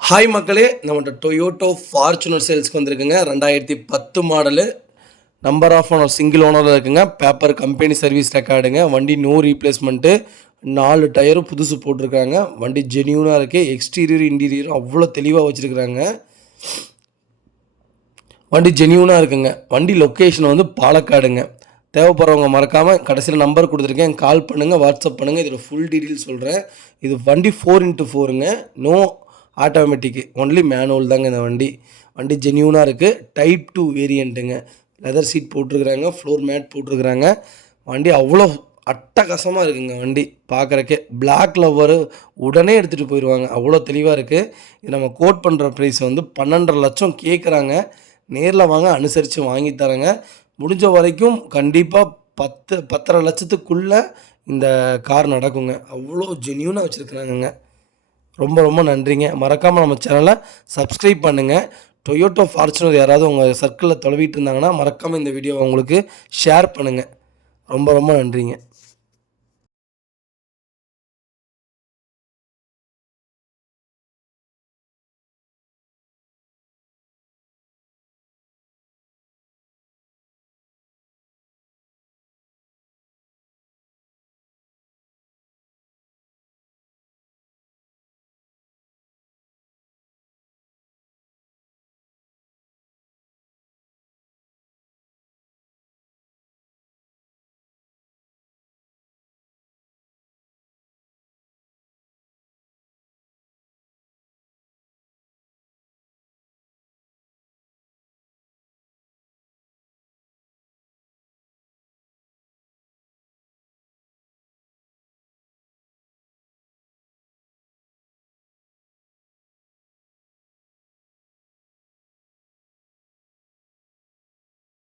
Hi மக்களே, நம்மகிட்ட Toyota Fortuner சேல்ஸ்க்கு வந்திருக்குங்க. 2010 model, number of owner single ஓனரில் இருக்குங்க. பேப்பர் கம்பெனி சர்வீஸ் ரெக்கார்டுங்க. வண்டி நோ ரீப்ளேஸ்மெண்ட்டு, 4 டயரும் புதுசு போட்டிருக்காங்க. வண்டி ஜென்யூனாக இருக்குது. எக்ஸ்டீரியர் இன்டீரியரும் அவ்வளோ தெளிவாக வச்சுருக்குறாங்க. வண்டி ஜென்யூனாக இருக்குங்க. வண்டி லொக்கேஷன் வந்து பாலக்காடுங்க. தேவைப்படுறவங்க மறக்காமல் கடைசியில் நம்பர் கொடுத்துருக்கேன், கால் பண்ணுங்கள், வாட்ஸ்அப் பண்ணுங்கள். இதில் ஃபுல் டீட்டெயில் சொல்கிறேன். இது வண்டி 4x4ங்க. நோ ஆட்டோமேட்டிக்கு, ஒன்லி மேனுவல் தாங்க இந்த வண்டி. வண்டி ஜென்யூனாக இருக்குது. டைப் 2 வேரியண்ட்டுங்க. லெதர் சீட் போட்டிருக்குறாங்க, ஃப்ளோர் மேட் போட்டிருக்குறாங்க. வண்டி அவ்வளோ அட்டகாசமாக இருக்குங்க. வண்டி பார்க்குறக்கே பிளாக் லவ்வரு உடனே எடுத்துகிட்டு போயிடுவாங்க, அவ்வளோ தெளிவாக இருக்குது. இது நம்ம கோட் பண்ணுற ப்ரைஸ் வந்து 12.5 லட்சம் கேட்குறாங்க. நேரில் வாங்க, அனுசரித்து வாங்கி தரேங்க. முடிஞ்ச வரைக்கும் கண்டிப்பாக 10.5 லட்சத்துக்குள்ளே இந்த கார் நடக்குங்க. அவ்வளோ ஜென்யூனாக வச்சுருக்குறாங்கங்க. ரொம்ப ரொம்ப நன்றிங்க. மறக்காமல் நம்ம சேனலை சப்ஸ்கிரைப் பண்ணுங்கள். டொயோட்டோ ஃபார்ச்சுனர் யாராவது உங்கள் சர்க்கிளில் தொலைவிட்டு இருந்தாங்கன்னா மறக்காமல் இந்த வீடியோவை உங்களுக்கு ஷேர் பண்ணுங்கள். ரொம்ப ரொம்ப நன்றிங்க.